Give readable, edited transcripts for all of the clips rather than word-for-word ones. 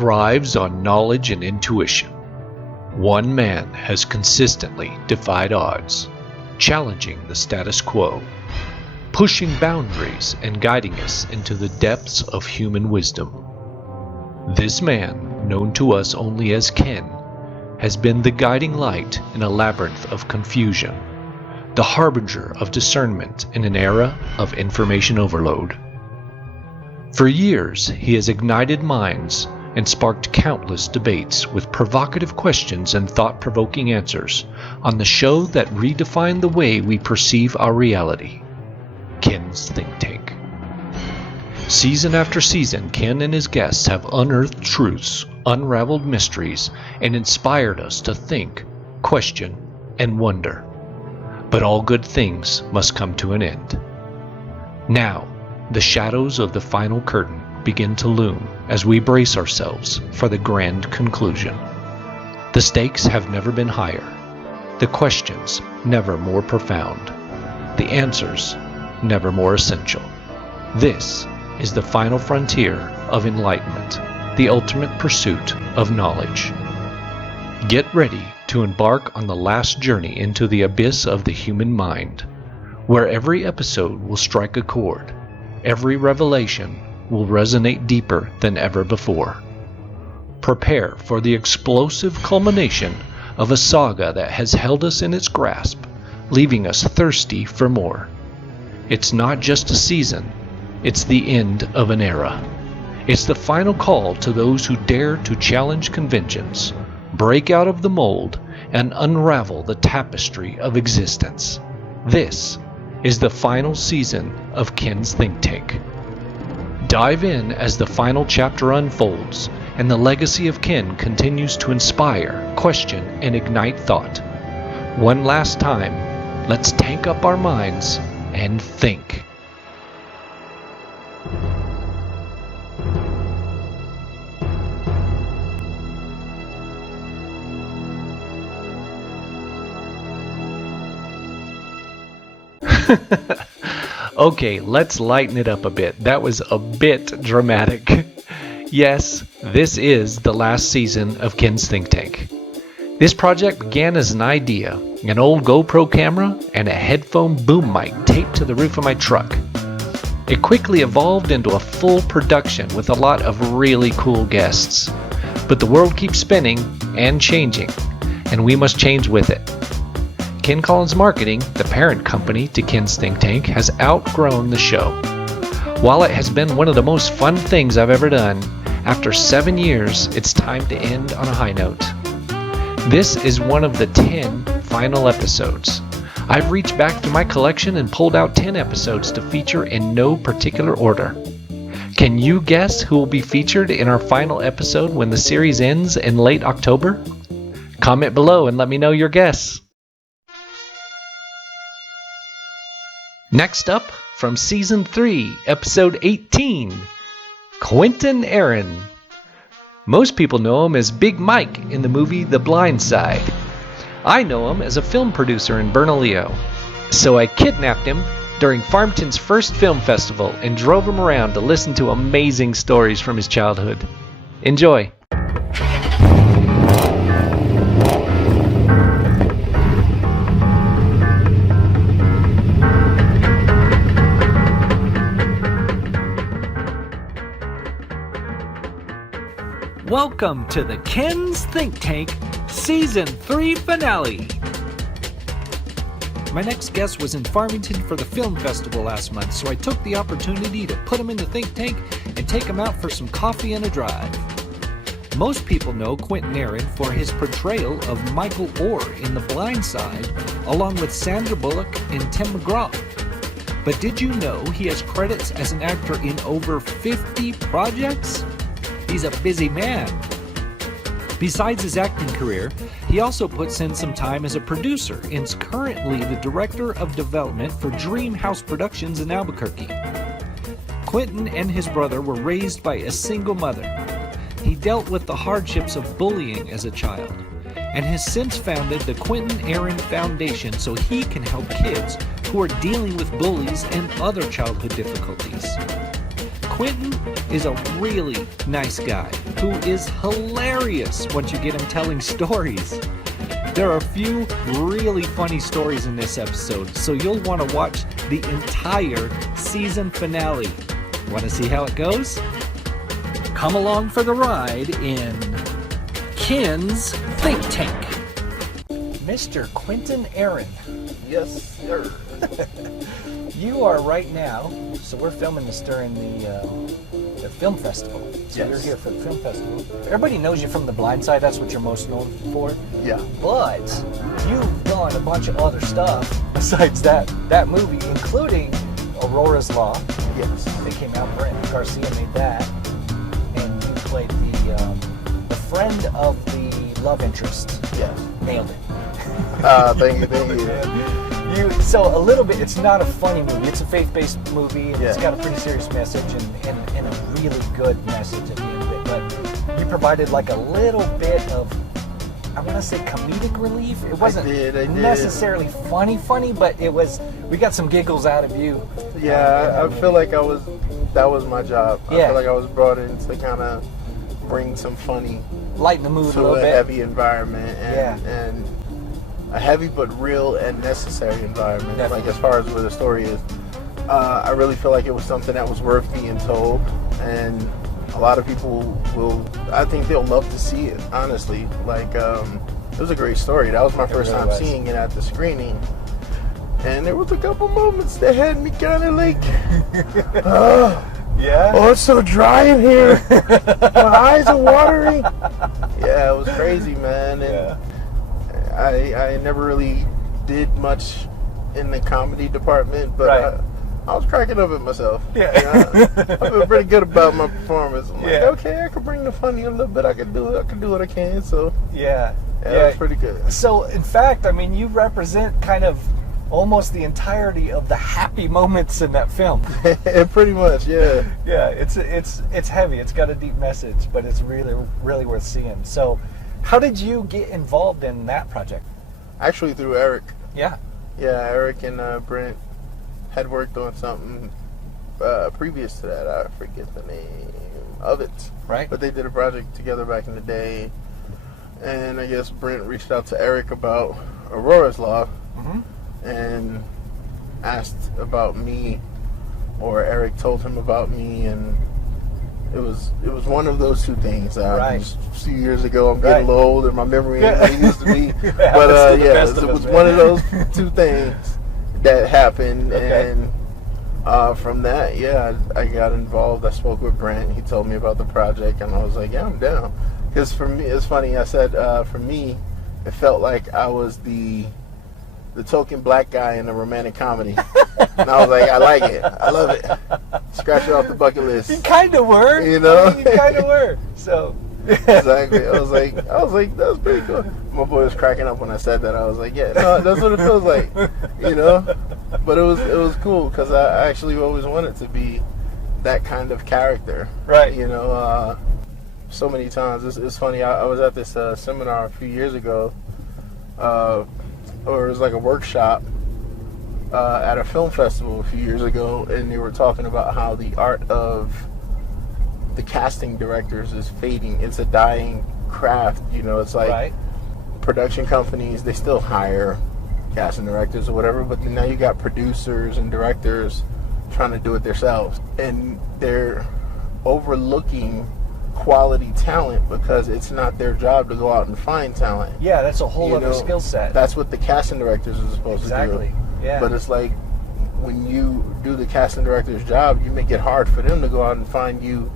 thrives on knowledge and intuition. One man has consistently defied odds, challenging the status quo, pushing boundaries and guiding us into the depths of human wisdom. This man, known to us only as Ken, has been the guiding light in a labyrinth of confusion, the harbinger of discernment in an era of information overload. For years, he has ignited minds and sparked countless debates with provocative questions and thought-provoking answers on the show that redefined the way we perceive our reality, Ken's Think Tank. Season after season, Ken and his guests have unearthed truths, unraveled mysteries, and inspired us to think, question, and wonder. But all good things must come to an end. Now, the shadows of the final curtain begin to loom as we brace ourselves for the grand conclusion. The stakes have never been higher, the questions never more profound, the answers never more essential. This is the final frontier of enlightenment, the ultimate pursuit of knowledge. Get ready to embark on the last journey into the abyss of the human mind, where every episode will strike a chord, every revelation will resonate deeper than ever before. Prepare for the explosive culmination of a saga that has held us in its grasp, leaving us thirsty for more. It's not just a season, it's the end of an era. It's the final call to those who dare to challenge conventions, break out of the mold, and unravel the tapestry of existence. This is the final season of Ken's Think Tank. Dive in as the final chapter unfolds and the legacy of Ken continues to inspire, question, and ignite thought. One last time, let's tank up our minds and think. Okay, let's lighten it up a bit. That was a bit dramatic. Yes, this is the last season of Ken's Think Tank. This project began as an idea, an old GoPro camera and a headphone boom mic taped to the roof of my truck. It quickly evolved into a full production with a lot of really cool guests. But the world keeps spinning and changing, and we must change with it. Ken Collins Marketing, the parent company to Ken's Think Tank, has outgrown the show. While it has been one of the most fun things I've ever done, after 7 years, it's time to end on a high note. This is one of the 10 final episodes. I've reached back through my collection and pulled out 10 episodes to feature in no particular order. Can you guess who will be featured in our final episode when the series ends in late October? Comment below and let me know your guess. Next up, from Season 3, Episode 18, Quentin Aaron. Most people know him as Big Mike in the movie The Blind Side. I know him as a film producer in Bernalillo. So I kidnapped him during Farmington's first film festival and drove him around to listen to amazing stories from his childhood. Enjoy! Welcome to the Ken's Think Tank Season 3 finale. My next guest was in Farmington for the film festival last month, so I took the opportunity to put him in the think tank and take him out for some coffee and a drive. Most people know Quentin Aaron for his portrayal of Michael Orr in The Blind Side, along with Sandra Bullock and Tim McGraw. But did you know he has credits as an actor in over 50 projects? He's a busy man. Besides his acting career, he also puts in some time as a producer and is currently the Director of Development for Dream House Productions in Albuquerque. Quentin and his brother were raised by a single mother. He dealt with the hardships of bullying as a child and has since founded the Quentin Aaron Foundation so he can help kids who are dealing with bullies and other childhood difficulties. Quentin is a really nice guy who is hilarious once you get him telling stories. There are a few really funny stories in this episode, so you'll want to watch the entire season finale. Want to see how it goes? Come along for the ride in Ken's Think Tank. Mr. Quentin Aaron. Yes, sir. You are right now, so we're filming this during the film festival. So Yes. you're here for the film festival. Everybody knows you from The Blind Side, that's what you're most known for. Yeah. But you've done a bunch of other stuff besides that movie, including Aurora's Law. Yes. That came out, Brent Garcia made that. And you played the friend of the love interest. Yes. Nailed it. Thank you. So a little bit, it's not a funny movie, it's a faith-based movie, and it's Yeah. got a pretty serious message and a really good message at the end of it, but you provided like a little bit of, I want to say comedic relief. It wasn't I did. necessarily funny, but it was, we got some giggles out of you. Yeah, I feel like that was my job. Yeah. I feel like I was brought in to kind of bring some funny Lighten the mood a to little a bit. heavy environment and a heavy but real and necessary environment. Definitely. Like as far as where the story is, I really feel like it was something that was worth being told, and a lot of people I think they'll love to see it, honestly. Like, it was a great story. That was my first really time was. seeing it at the screening, and there was a couple moments that had me kind of like, Yeah? oh, it's so dry in here. My eyes are watering. Yeah, it was crazy, man. And Yeah. I never really did much in the comedy department, but Right. I was cracking up at myself. Yeah. I feel pretty good about my performance. I'm like, Yeah. okay, I can bring the funny a little bit. I can do what I can. So Yeah. yeah, it was pretty good. So, in fact, I mean, you represent kind of almost the entirety of the happy moments in that film. Pretty much, yeah. Yeah, it's heavy. It's got a deep message, but it's really, really worth seeing. So, how did you get involved in that project? Actually, through Eric. Yeah. Yeah, Eric and Brent had worked on something previous to that. I forget the name of it. Right. But they did a project together back in the day. And I guess Brent reached out to Eric about Aurora's Law Mm-hmm. and asked about me, or Eric told him about me, and it was one of those two things. Right. A few years ago, I'm getting a little older, my memory ain't what it used to be. Yeah, But that's the yeah, best it of us, was man. one of those two things that happened, Okay. and from that, yeah, I got involved. I spoke with Brent. He told me about the project, and I was like, yeah, I'm down. Because for me, it's funny. I said for me, it felt like I was the token black guy in a romantic comedy. And I was like, I like it. I love it. Scratch it off the bucket list. You kind of were. You know? I mean, you kind of were. So. Exactly. I was like, that was pretty cool. My boy was cracking up when I said that. I was like, yeah, no, that's what it feels like, you know. But it was cool because I actually always wanted to be that kind of character, Right. You know, so many times. It's funny. I was at this seminar a few years ago, or it was like a workshop at a film festival a few years ago, and they were talking about how the art of the casting directors is fading. It's a dying craft, you know. It's like Right. production companies, they still hire casting directors or whatever, but then now you got producers and directors trying to do it themselves, and they're overlooking quality talent because it's not their job to go out and find talent. Yeah, that's a whole You other know, skill set. That's what the casting directors are supposed Exactly. to do. Yeah. But it's like when you do the casting director's job, you make it hard for them to go out and find you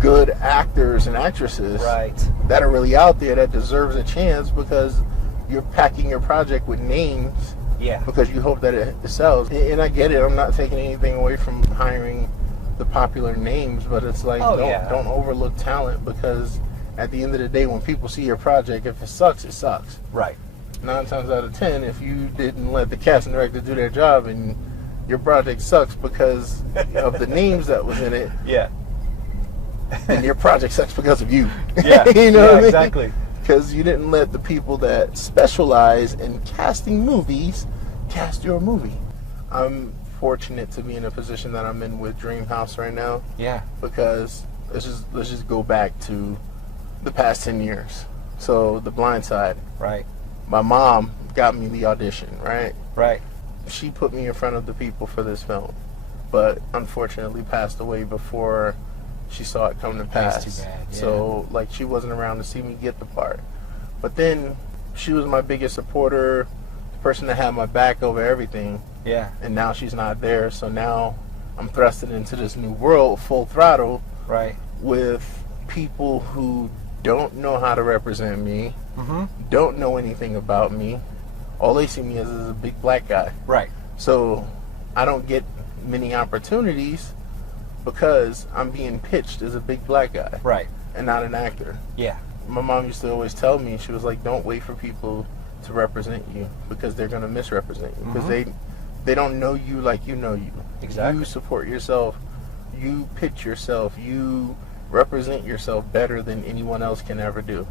good actors and actresses Right. that are really out there that deserves a chance because you're packing your project with names Yeah. because you hope that it sells. And I get it. I'm not taking anything away from hiring the popular names, but it's like don't overlook talent, because at the end of the day, when people see your project, if it sucks, it sucks. Right. 9 times out of 10, if you didn't let the casting director do their job and your project sucks because of the names that was in it, Yeah. then your project sucks because of you. Yeah. You know yeah, what I mean? exactly. Because you didn't let the people that specialize in casting movies cast your movie. I'm fortunate to be in a position that I'm in with Dreamhouse right now. Yeah. Because let's just go back to the past 10 years. So The Blind Side. Right. My mom got me the audition, right? Right. She put me in front of the people for this film, but unfortunately passed away before she saw it come to pass. That's too bad. Yeah. So like she wasn't around to see me get the part. But then she was my biggest supporter, the person that had my back over everything. Yeah. And now she's not there, so now I'm thrusted into this new world full throttle. Right. With people who don't know how to represent me, don't know anything about me. All they see me as is a big black guy. Right. So I don't get many opportunities because I'm being pitched as a big black guy. Right. And not an actor. Yeah. My mom used to always tell me, she was like, don't wait for people to represent you because they're going to misrepresent you. Because they don't know you like you know you. Exactly. You support yourself. You pitch yourself. You represent yourself better than anyone else can ever do.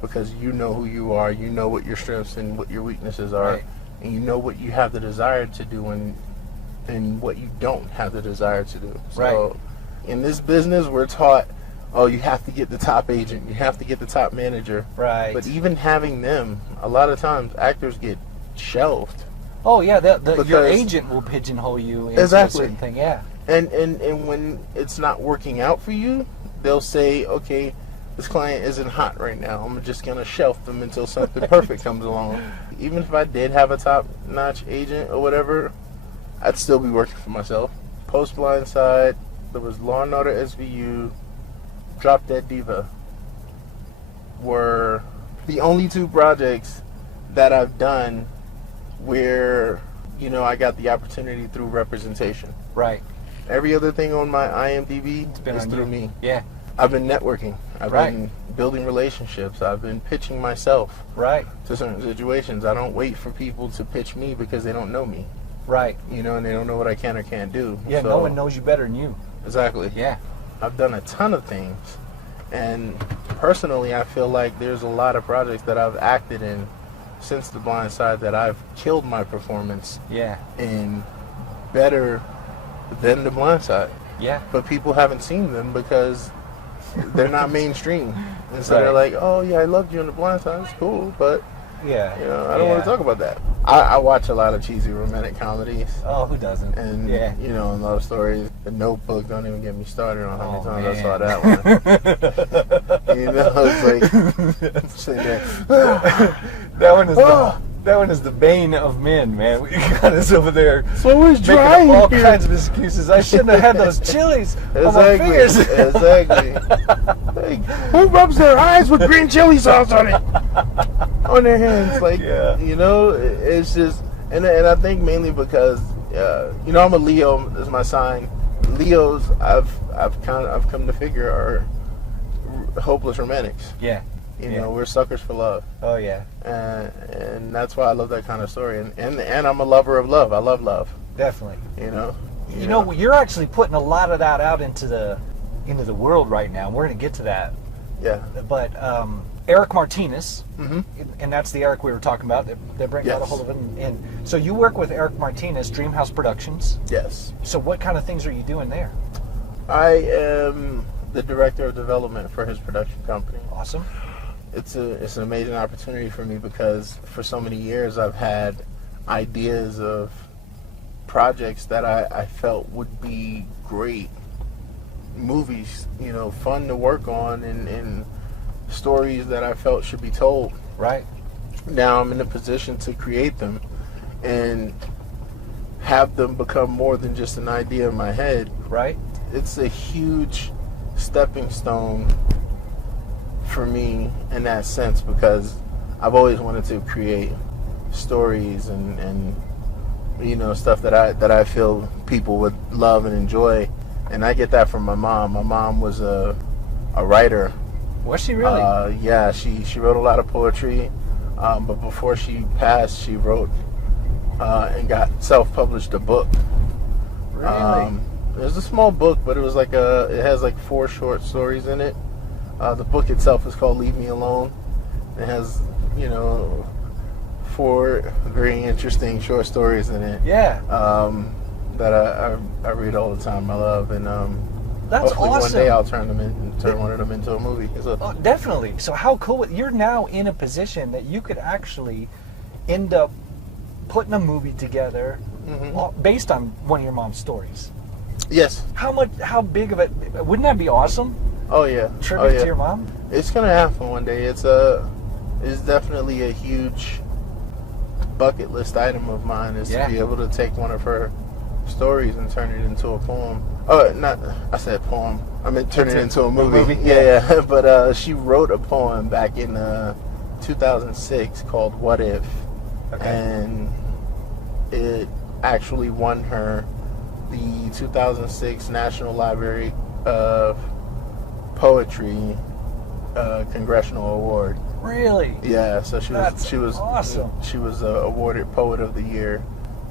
Because you know who you are. You know what your strengths and what your weaknesses are. Right. And you know what you have the desire to do and what you don't have the desire to do. So Right. in this business, we're taught, oh, you have to get the top agent. You have to get the top manager. Right. But even having them, a lot of times actors get shelved. Oh yeah, your Because- agent will pigeonhole you into Exactly. a certain thing. Yeah. And when it's not working out for you, they'll say, okay, this client isn't hot right now. I'm just going to shelf them until something perfect comes along. Even if I did have a top-notch agent or whatever, I'd still be working for myself. Post Blind Side, there was Law & Order SVU, Drop Dead Diva were the only two projects that I've done where, you know, I got the opportunity through representation. Right. Every other thing on my IMDb Been is on through you. me. Yeah. I've been networking. I've Right. been building relationships. I've been pitching myself Right. to certain situations. I don't wait for people to pitch me because they don't know me, Right. you know, and they don't know what I can or can't do. Yeah. So- No one knows you better than you. Exactly. Yeah. I've done a ton of things. And personally, I feel like there's a lot of projects that I've acted in since The Blind Side that I've killed my performance Yeah. in better than The Blind Side. Yeah. But people haven't seen them because they're not mainstream. And so they're Right. like, oh yeah, I loved you in The Blind Side. It's cool, but Yeah. you know, I don't want to talk about that. I watch a lot of cheesy romantic comedies. Oh, who doesn't? And yeah. you know, and love stories. The Notebook, don't even get me started on how many Oh, times man. I saw that one. You know, it's like sitting there. That one is that one is the bane of men, man. We got us over there So it's making dry up all here. kinds of excuses. I shouldn't have had those chilies on my Exactly. fingers. Exactly. Like, who rubs their eyes with green chili sauce on it? On their hands, like Yeah. you know, it's just, and I think mainly because you know, I'm a Leo. Is my sign. Leos, I've come to figure are hopeless romantics. Yeah. You Yeah. know, we're suckers for love, Oh yeah. and that's why I love that kind of story. And I'm a lover of love. I love love. Definitely. You know. You know, you're actually putting a lot of that out into the world right now. We're going to get to that. Yeah. But Eric Martinez, Mhm. and that's the Eric we were talking about that brings out a Yes. hold of it. And so you work with Eric Martinez, Dreamhouse Productions. Yes. So what kind of things are you doing there? I am the director of development for his production company. Awesome. It's an amazing opportunity for me because for so many years I've had ideas of projects that I felt would be great movies, you know, fun to work on, and stories that I felt should be told. Right. Now I'm in a position to create them and have them become more than just an idea in my head. Right. It's a huge stepping stone for me in that sense because I've always wanted to create stories and you know, stuff that I feel people would love and enjoy, and I get that from my mom. My mom was a writer. Was she really? Yeah, she wrote a lot of poetry, but before she passed, she wrote and got self-published a book. Really? It was a small book, but it was like it has like 4 short stories in it. The book itself is called Leave Me Alone. It has, you know, 4 very interesting short stories in it. Yeah. that I read all the time. I love, and That's hopefully awesome. one day I'll turn one of them into a movie. So, Oh, definitely. So how cool! You're now in a position that you could actually end up putting a movie together based on one of your mom's stories. yes. How big of it? Wouldn't that be awesome? Oh yeah. Tribute to your mom. It's gonna happen one day. It's definitely a huge bucket list item of mine is to be able to take one of her stories and turn it into a poem. Oh, I said poem. I meant turn it into a movie. Yeah. But she wrote a poem back in 2006 called "What If," and it actually won her the 2006 National Library of Poetry Congressional Award. Really? Yeah, so she was awesome. She was awarded Poet of the Year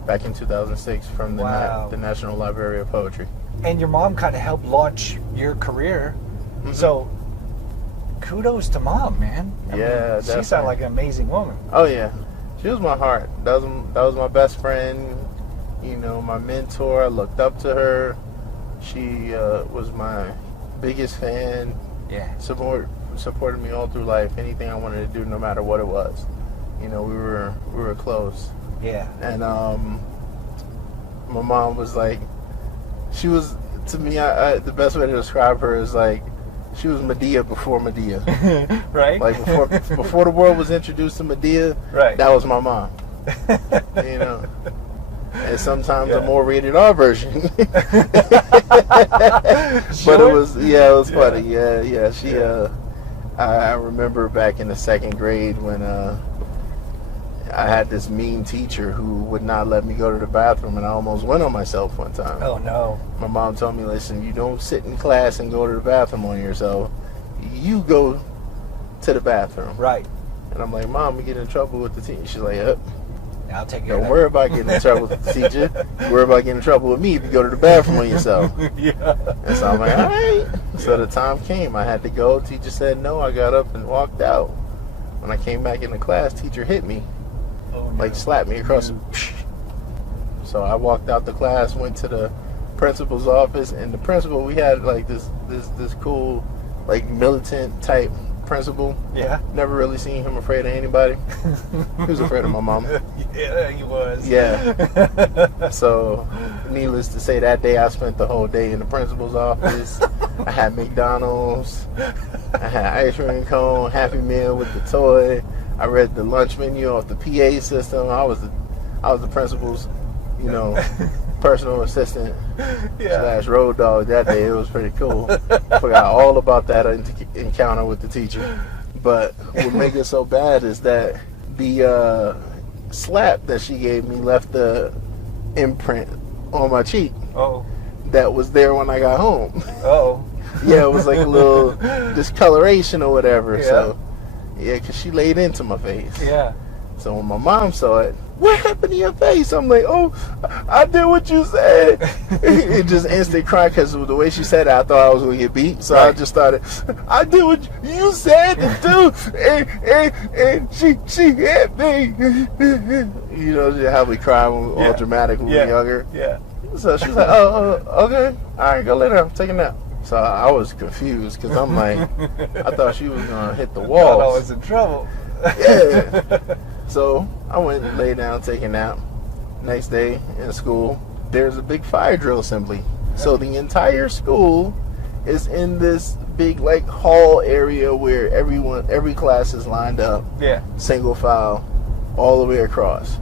back in 2006 from the the National Library of Poetry. And your mom kind of helped launch your career, so kudos to mom, man. I mean, she sounded like an amazing woman. Oh yeah, she was my heart. That was my best friend. You know, my mentor. I looked up to her. She was my biggest fan. Yeah. Supported me all through life. Anything I wanted to do, no matter what it was. You know, we were close. Yeah. And my mom was like, she was, to me, the best way to describe her is like, she was Medea before Medea. Right. Like before the world was introduced to Medea. Right. That was my mom. You know. And sometimes a more rated R version. But it was funny. Yeah. She I remember back in the second grade when I had this mean teacher who would not let me go to the bathroom, and I almost went on myself one time. Oh no. My mom told me, listen, you don't sit in class and go to the bathroom on yourself. You go to the bathroom. Right. And I'm like, Mom, we get in trouble with the teacher. She's like, yep. I'll take care of Don't worry about getting in trouble with the teacher. Worry about getting in trouble with me if you go to the bathroom on yourself. Yeah. And so I'm like, all right. So the time came. I had to go. Teacher said no. I got up and walked out. When I came back into class, teacher hit me. Oh, no. Like slapped me across the... So I walked out the class, went to the principal's office, and the principal, we had like this cool, like militant type principal. Yeah. Never really seen him afraid of anybody. He was afraid of my mom. Yeah, he was. Yeah. So, needless to say, that day I spent the whole day in the principal's office. I had McDonald's. I had ice cream cone, Happy Meal with the toy. I read the lunch menu off the PA system. I was the principal's, you know, personal assistant / road dog that day. It was pretty cool. Forgot all about that encounter with the teacher. But what made it so bad is that the slap that she gave me left the imprint on my cheek. Oh. That was there when I got home. Oh. Yeah, it was like a little discoloration or whatever. Yeah. So, yeah, because she laid into my face. Yeah. So when my mom saw it, what happened to your face? I'm like, oh, I did what you said. It just instant cry because the way she said it, I thought I was going to get beat. So I just started, I did what you said to do, and she hit me. You know how we cry when we're all dramatic when we're younger. Yeah. So she's like, oh, okay. All right, go lay down. Take a nap. So I was confused because I'm like, I thought she was going to hit the wall. I thought I was in trouble. Yeah. So I went and lay down, take a nap. Next day in school, there's a big fire drill assembly. So the entire school is in this big like hall area where every class is lined up. Yeah. Single file, all the way across.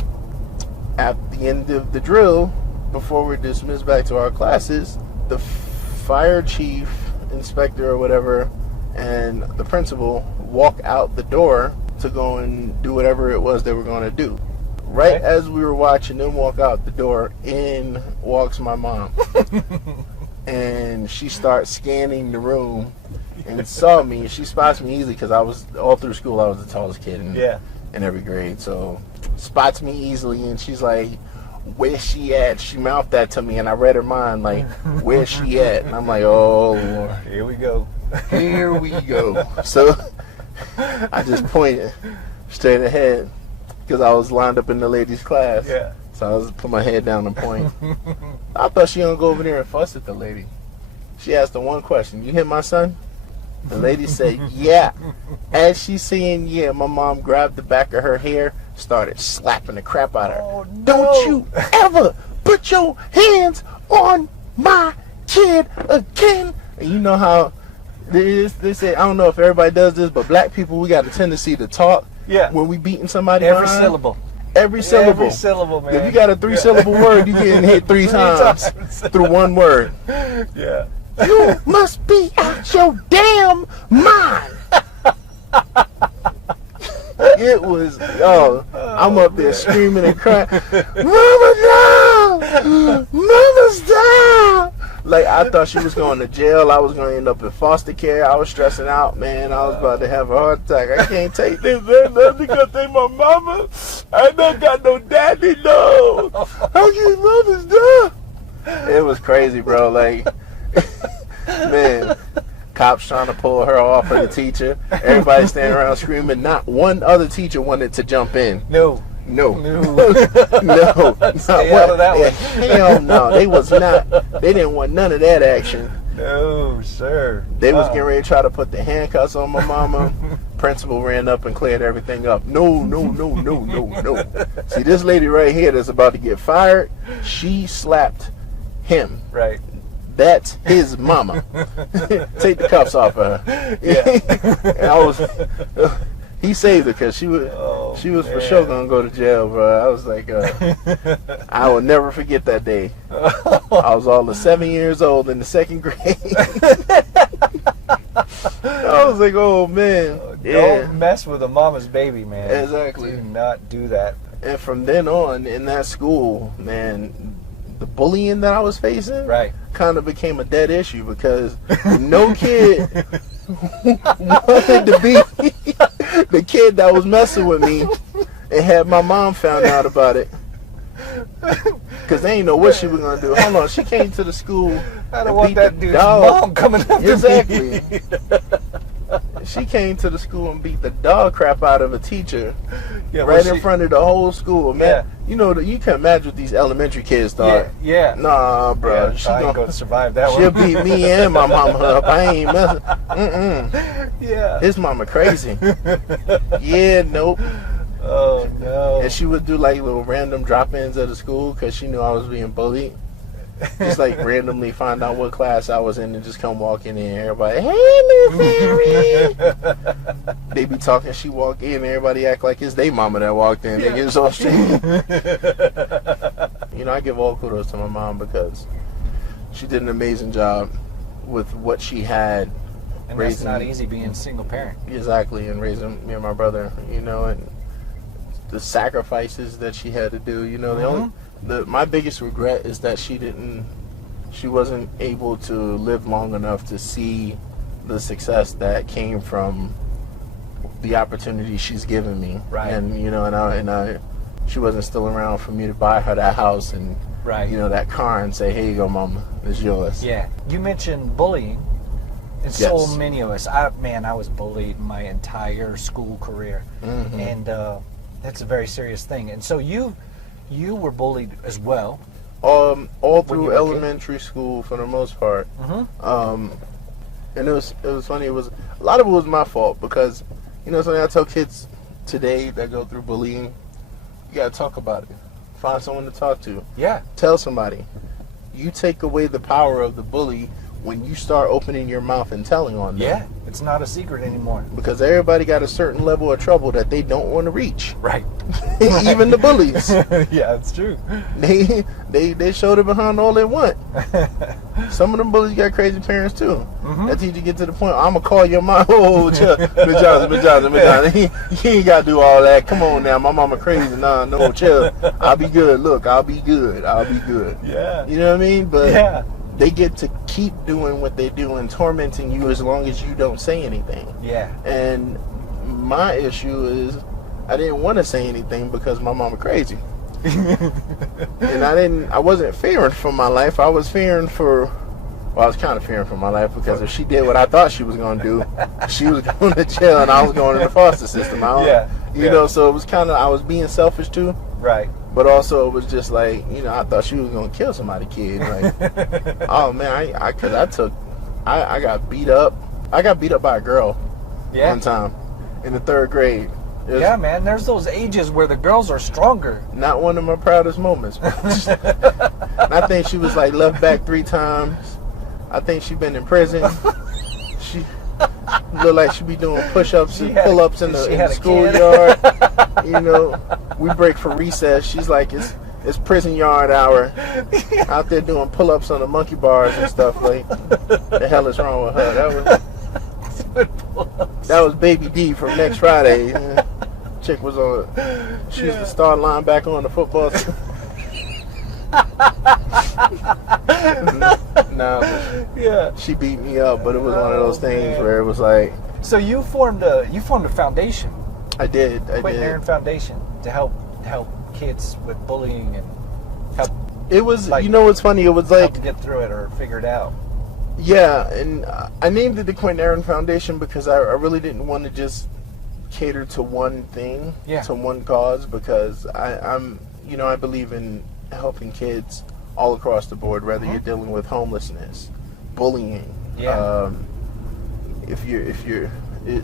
At the end of the drill, before we're dismissed back to our classes, the fire chief, inspector or whatever, and the principal walk out the door to go and do whatever it was they were going to do. Right as we were watching them walk out the door, in walks my mom. And she starts scanning the room and saw me. She spots me easily because I was, all through school, I was the tallest kid in every grade. So spots me easily, and she's like, where's she at? She mouthed that to me, and I read her mind, like, where's she at? And I'm like, oh, Lord. Here we go. Here we go. So I just pointed straight ahead because I was lined up in the ladies' class So I was put my head down and point. I thought she gonna go over there and fuss at the lady. She asked her one question: "You hit my son?" The lady said, "Yeah." As she's saying, "Yeah," my mom grabbed the back of her hair, started slapping the crap out of her. Oh, no. "Don't you ever put your hands on my kid again." And you know how they say, I don't know if everybody does this, but black people, we got a tendency to talk when we beating somebody Every behind. syllable. Every syllable. Every syllable, man. If you got a 3-syllable word, you getting hit 3 times through one word. Yeah. You must be out your damn mind. It was, I'm up there screaming and crying, "Mama, no! Mama, stop!" Like, I thought she was going to jail. I was going to end up in foster care. I was stressing out, man. I was about to have a heart attack. I can't take this, man. Nothing because they my mama. I don't got no daddy, no. How you mother's done? It was crazy, bro. Like, man, cops trying to pull her off of the teacher. Everybody standing around screaming. Not one other teacher wanted to jump in. No. No. Stay out of that one. Hell no. They was not. They didn't want none of that action. No, sir. They was getting ready to try to put the handcuffs on my mama. Principal ran up and cleared everything up. No. See, this lady right here that's about to get fired, she slapped him. Right. That's his mama. Take the cuffs off of her. Yeah. And I was... He saved her because she was for sure gonna go to jail, bro. I was like, I will never forget that day. I was all of 7 years old in the 2nd grade. I was like, oh man, Don't mess with a mama's baby, man. Exactly. Do not do that. And from then on, in that school, man, the bullying that I was facing, kind of became a dead issue because no kid wanted to be the kid that was messing with me, and had my mom found out about it, because they didn't know what she was gonna do. Hold on, she came to the school. I don't want that dude's mom coming up Exactly. to me. She came to the school and beat the dog crap out of a teacher, in front of the whole school, man. Yeah. You know, you can imagine what these elementary kids thought. Yeah. Nah, bro. Yeah, I ain't gonna survive that She'll one. beat me and my mama up. I ain't messing. Yeah. His mama crazy. Yeah, nope. Oh no. And she would do like little random drop-ins at the school because she knew I was being bullied. Just like randomly find out what class I was in and just come walking in. Everybody, "Hey, Miss Mary." They be talking. She walk in. Everybody act like it's their mama that walked in. They get so straight. You know, I give all kudos to my mom because she did an amazing job with what she had. And that's not easy being a single parent. Exactly, and raising me and my brother. You know, and the sacrifices that she had to do. You know, my biggest regret is that she wasn't able to live long enough to see the success that came from the opportunity she's given me. Right. And you know, and she wasn't still around for me to buy her that house and you know, that car and say, "Here you go, mama, it's yours." Yeah. You mentioned bullying. And so many of us. I was bullied my entire school career, and that's a very serious thing. And so you were bullied as well. All through elementary school for the most part. And it was funny. A lot of it was my fault because, you know, something I tell kids today that go through bullying, you gotta talk about it. Find someone to talk to. Yeah. Tell somebody. You take away the power of the bully when you start opening your mouth and telling on them. Yeah, it's not a secret anymore. Because everybody got a certain level of trouble that they don't want to reach. Right. Even the bullies. Yeah, it's true. They showed it behind all they want. Some of them bullies got crazy parents too. That teacher get to the point, "I'm gonna call your mom." Oh, chill. Miss Johnson. He ain't gotta do all that. Come on now, my mama crazy. Nah, no, chill. I'll be good. Look, I'll be good. Yeah. You know what I mean? But yeah. They get to keep doing what they do and tormenting you as long as you don't say anything. Yeah. And my issue is I didn't want to say anything because my mama crazy. And I wasn't fearing for my life. I was fearing for, well, I was kind of fearing for my life because if she did what I thought she was going to do, she was going to jail and I was going to the foster system. You know, so it was kind of, I was being selfish too. Right. But also, it was just like, you know, I thought she was gonna kill somebody, kid. Like, oh man, I got beat up. I got beat up by a girl one time in the 3rd grade. Yeah, man. There's those ages where the girls are stronger. Not one of my proudest moments. I think she was like left back 3 times. I think she been in prison. She looked like she be doing push-ups and pull-ups in the schoolyard. You know, we break for recess. She's like, it's prison yard hour. Out there doing pull-ups on the monkey bars and stuff. Like, the hell is wrong with her? That was Baby D from Next Friday. Chick was on. She was the star linebacker on the football team. No, she beat me up, but it was one of those things where it was like. So you formed a foundation. I did. Quentin Aaron Foundation to help kids with bullying and help. It was, like, you know what's funny? It was like help to get through it or figure it out. Yeah, and I named it the Quentin Aaron Foundation because I really didn't want to just cater to one thing, to one cause, because I believe in helping kids all across the board, whether you're dealing with homelessness, bullying, if you're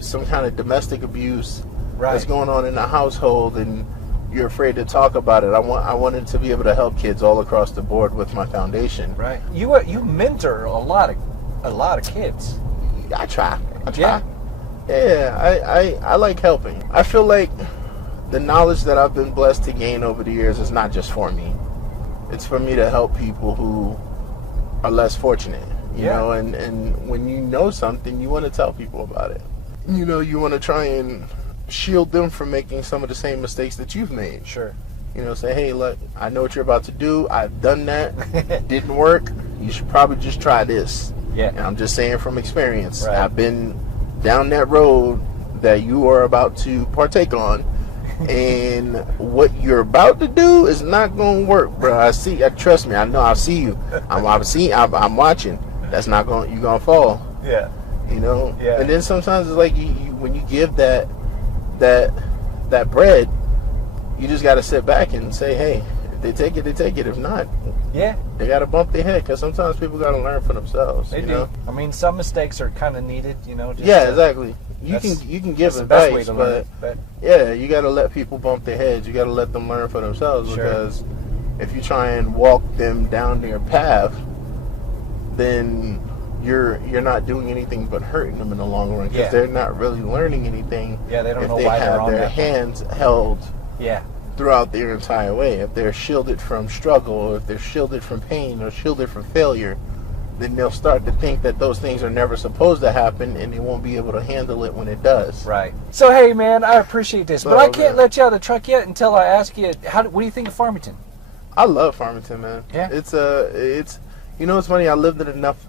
some kind of domestic abuse that's going on in a household and you're afraid to talk about it. I wanted to be able to help kids all across the board with my foundation. Right. You mentor a lot of kids. I try. Yeah, I like helping. I feel like the knowledge that I've been blessed to gain over the years is not just for me. It's for me to help people who are less fortunate. You know, and when you know something, you want to tell people about it. You know, you want to try and shield them from making some of the same mistakes that you've made. Sure. You know, say, hey, look, I know what you're about to do. I've done that. It didn't work. You should probably just try this. Yeah. And I'm just saying from experience. Right. I've been down that road that you are about to partake on. And what you're about to do is not going to work, bro. I see. Trust me. I know. I see you. I'm watching. That's not going. You're gonna fall. Yeah. You know. Yeah. And then sometimes it's like you when you give that bread, you just got to sit back and say, hey, if they take it, they take it. If not, they got to bump their head, because sometimes people got to learn for themselves. They do. Know? I mean, some mistakes are kind of needed. You know. Just exactly. You can give advice, but you got to let people bump their heads. You got to let them learn for themselves, because if you try and walk them down their path, then you're not doing anything but hurting them in the long run, because they're not really learning anything. Yeah, they don't know if why they they're have on their that hands held throughout their entire way. If they're shielded from struggle, or if they're shielded from pain, or shielded from failure, then they'll start to think that those things are never supposed to happen, and they won't be able to handle it when it does. Right. So, hey, man, I appreciate this, but I can't let you out of the truck yet until I ask you, what do you think of Farmington? I love Farmington, man. Yeah. It's you know, it's funny. I lived in enough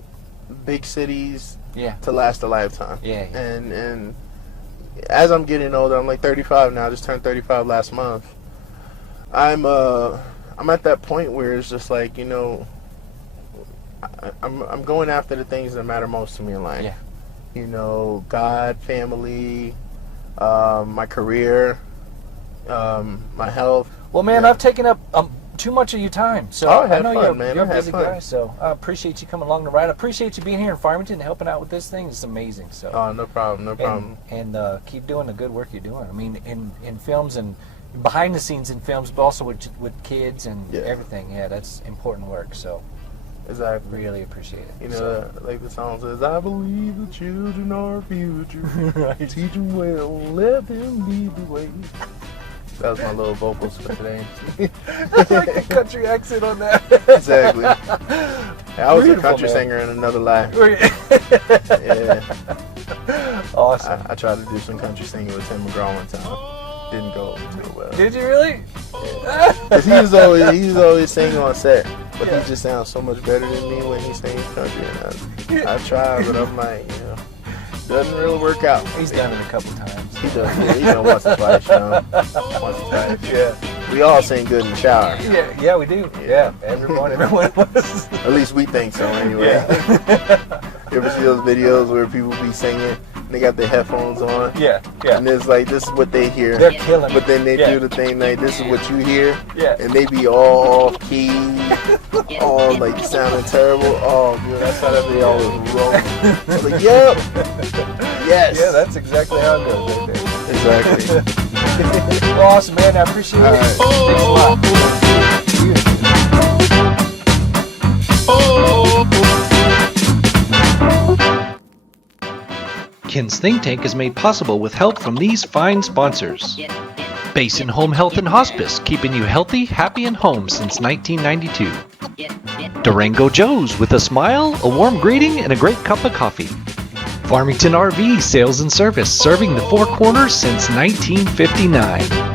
big cities to last a lifetime. Yeah. And as I'm getting older, I'm like 35 now. I just turned 35 last month. I'm at that point where it's just like, you know, I'm going after the things that matter most to me in life. Yeah. You know, God, family, my career, my health. Well, man, I've taken up too much of your time, so I know you're a busy guy. So I appreciate you coming along the ride. I appreciate you being here in Farmington and helping out with this thing. It's amazing. So. Oh, no problem. And keep doing the good work you're doing. I mean, in films and behind the scenes in films, but also with kids and everything. Yeah, that's important work. So. Exactly. Really appreciate it. You know, like the song says, I believe the children are our future. Right. Teach them well, let them lead the way. That was my little vocals for today. I like the country accent on that. Exactly. I was a country singer in another life. Yeah. Awesome. I tried to do some country singing with Tim McGraw one time. Didn't go too well. Did you really? Yeah. 'Cause he's always singing on set, but he just sounds so much better than me when he sings country. And I try, but I'm like, you know, doesn't really work out. He's done it a couple times. He does. Yeah, he done once or twice, you know. Once or twice. Yeah. We all sing good in the shower. Yeah, we do. Yeah, every morning, everyone was. At least we think so, anyway. You ever see those videos where people be singing? They got their headphones on. Yeah. And it's like, this is what they hear. They're killing But it. then they Yeah. do the thing like, this is what you hear. Yeah. And they be all off key, all like sounding terrible. Oh, dude, that's how they always roll. I was like, yep. Yes. Yeah, that's exactly how it goes right there. Exactly. Well, awesome, man. I appreciate it. All right. Thanks a lot. Ken's Think Tank is made possible with help from these fine sponsors. Basin Home Health and Hospice, keeping you healthy, happy, and home since 1992. Durango Joe's, with a smile, a warm greeting, and a great cup of coffee. Farmington RV Sales and Service, serving the Four Corners since 1959.